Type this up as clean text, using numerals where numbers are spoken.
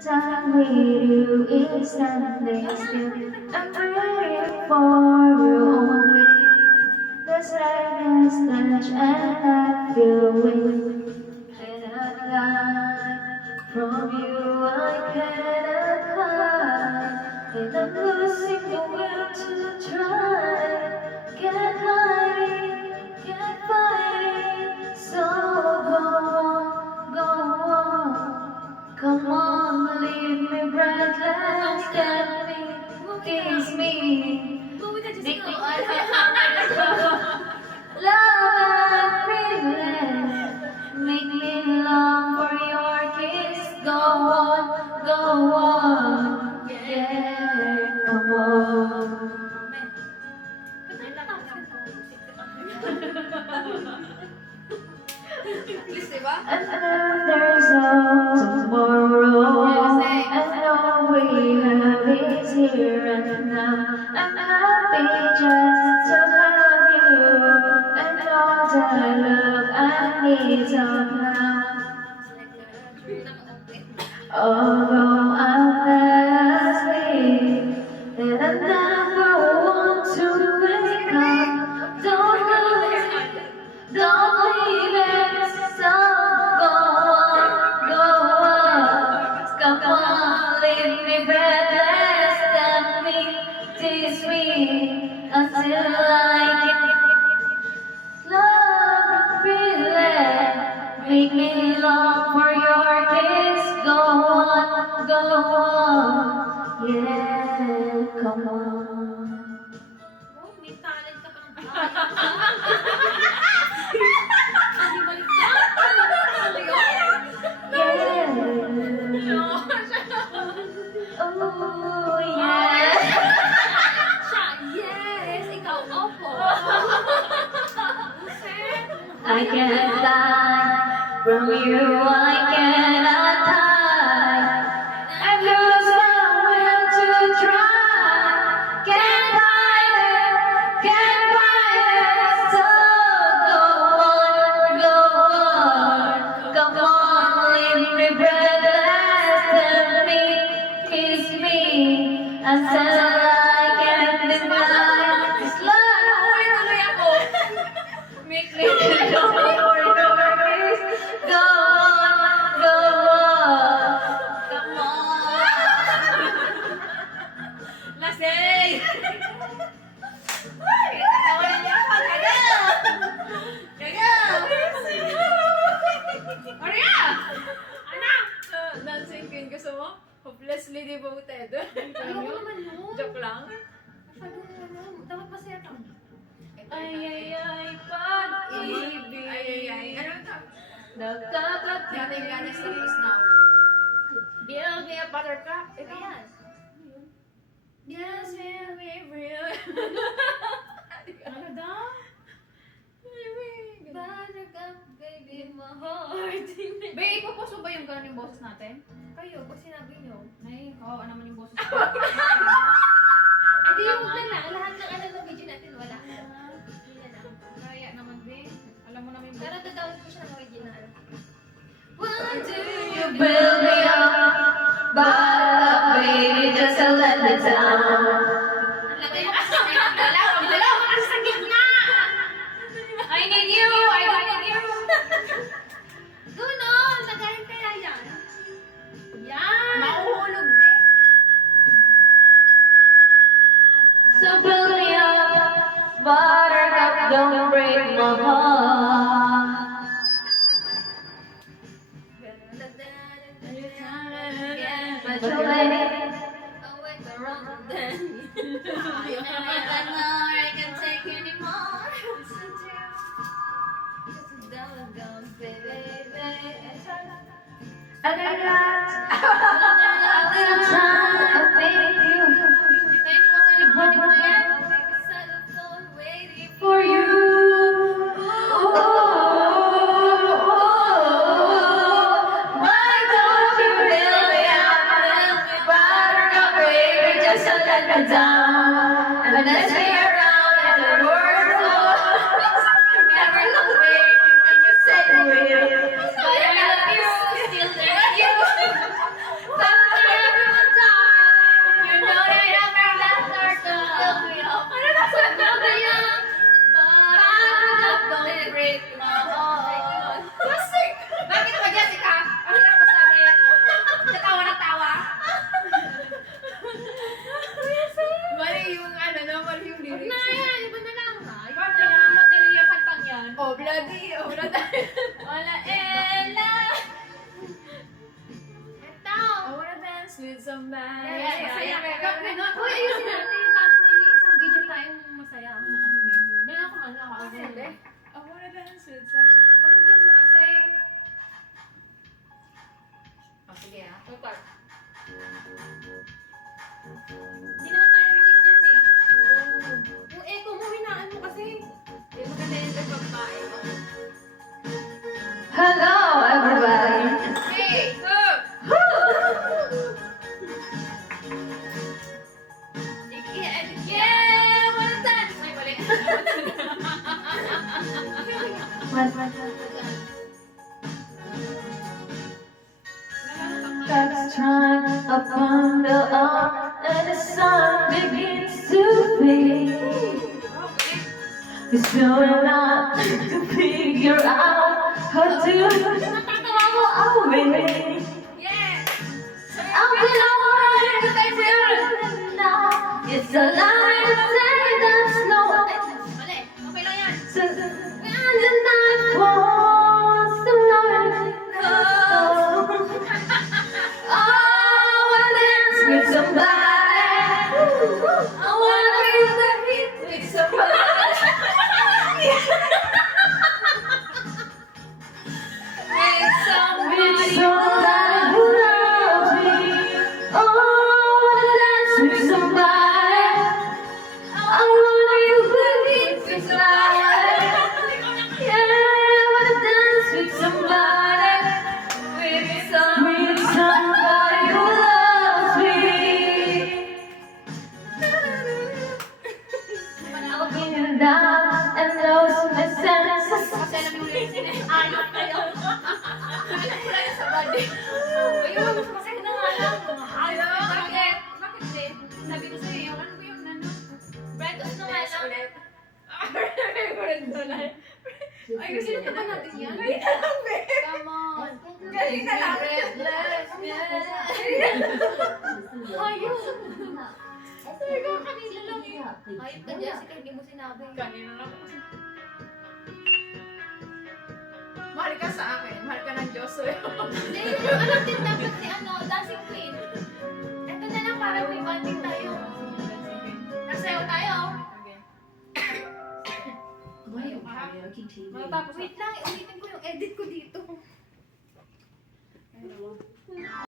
time with you is standing still. I'm waiting for you only. The sadness touch and I feel weak. Cannot lie from you, I cannot hide. And I'm losing the will to try. Can't hide it, can't fight it. So go on, go on. Come on, leave me breathless. Tell me, kiss me. Make me love and feeling. Make me long for your kiss. Go on, go on. Yeah, come on. And there's no tomorrow. And all we have is here and now. I'm happy just to have you. And all the love I need somehow. Although I'm asleep, and I never want to wake up. Don't leave it. So go on. Come on, leave me breathless. Tell me, tease me until I get love and feeling. Make me long for your kiss. Go on, yeah, come on. Oh, may talent ka pang bata. Oh, yeah. Siya, yes! Ikaw, opo! I can't die from you, I cannot hide. I lose my will to try. Can't hide it, can't fight it. So go on, come on, leave me breathless. Tell me, kiss me, until I can't deny this love. Make me long for your kiss. Go on, come on. Lasing! Ay, tatawanan niya ako. Kaya! Kaya! Maria! Anak! Dancing queen. Gusto mo? Hopelessly devoted. Ayoko naman yun. Joke lang. Masyadong dapat masaya ka. Ay, pag-ibig. Ay. Ano ito? Dating ganas tapos now. Build me a buttercup. Ito. Ayan. Yes, we'll be real. Ano daw? Buttercup, baby, my heart. Be, ipopost mo ba yung ganun yung boses natin? Kayo, pag sinabi nyo. Ay, oo naman yung boses Hindi yung na lang. Lahat ng ano ng video natin, wala. Yun na lang. Kaya naman, Be. Alam mo naman yung Pero boses. dadawin ko siya ng original. Why do you build me up? But baby, just to let me down. Lagay mo kasi sa gitna. Dalaw mo kasi sa gitna! I need you! I need you! Doon o! Lagayin kaya yan. Yan! Mauhulog, Be. So build me up, buttercup, don't break my heart. But you're waiting. Oh, wait, the wrong then. I know I can take anymore. I got a little time to make you for you. Why don't you build me up, buttercup, baby, just to let me down and let's be around and the world's so never look baby, can you say real? But I love you, still there you. with somebody. Masaya. Uy, ayusin natin. Parang may isang video tayong masaya. Ganun ako man ako. Hindi. I wanna dance with somebody. Pakinggan mo kasi. Sige ah. Hindi naman tayo rinig dyan eh. Yung echo mo, hinaan mo kasi. Hindi maganda yung pagbabae. Hello, everybody. Hey! Yeah! Wanna dance! Ay, balik. That's time upon the earth and the sun begins to fade. It's still not to figure out how to go away. Yeah! I'll be alright if I feel it now. It's a lie to say that's no Mali. Okay lang yan. So when the night falls, the night comes. Oh, I wanna dance with somebody. I wanna feel the heat with somebody. With With somebody. somebody who loves me. Oh, I wanna dance with somebody. I wanna feel the heat with somebody. Yeah, I wanna dance with somebody. With somebody who loves me. I'll be down and lose my senses. Kasi alam mo yung sinayayop kayo. Alam ko lang yung sa body. Ayun, kasi na nga lang. Ayaw. Bakit? Bakit din? Sabi ko sa'yo, yung ano ba yung ano? Bretos na nga lang. Ay, gusto na ba natin yan? Come on. Galing na lang. Breathless. Ayaw. Sabi ko, kanina lang yun. Ayop ka, Jessica, hindi mo sinabi. Kanina lang. Mahal ka sa akin. Mahal ka ng Diyos. Hindi, yun yung alam din dapat ni ano, Dancing Queen. Ito na lang para may bonding tayo. Nasayaw tayo. Karaoke TV. Matapos, wait lang, ulitin ko yung edit ko dito.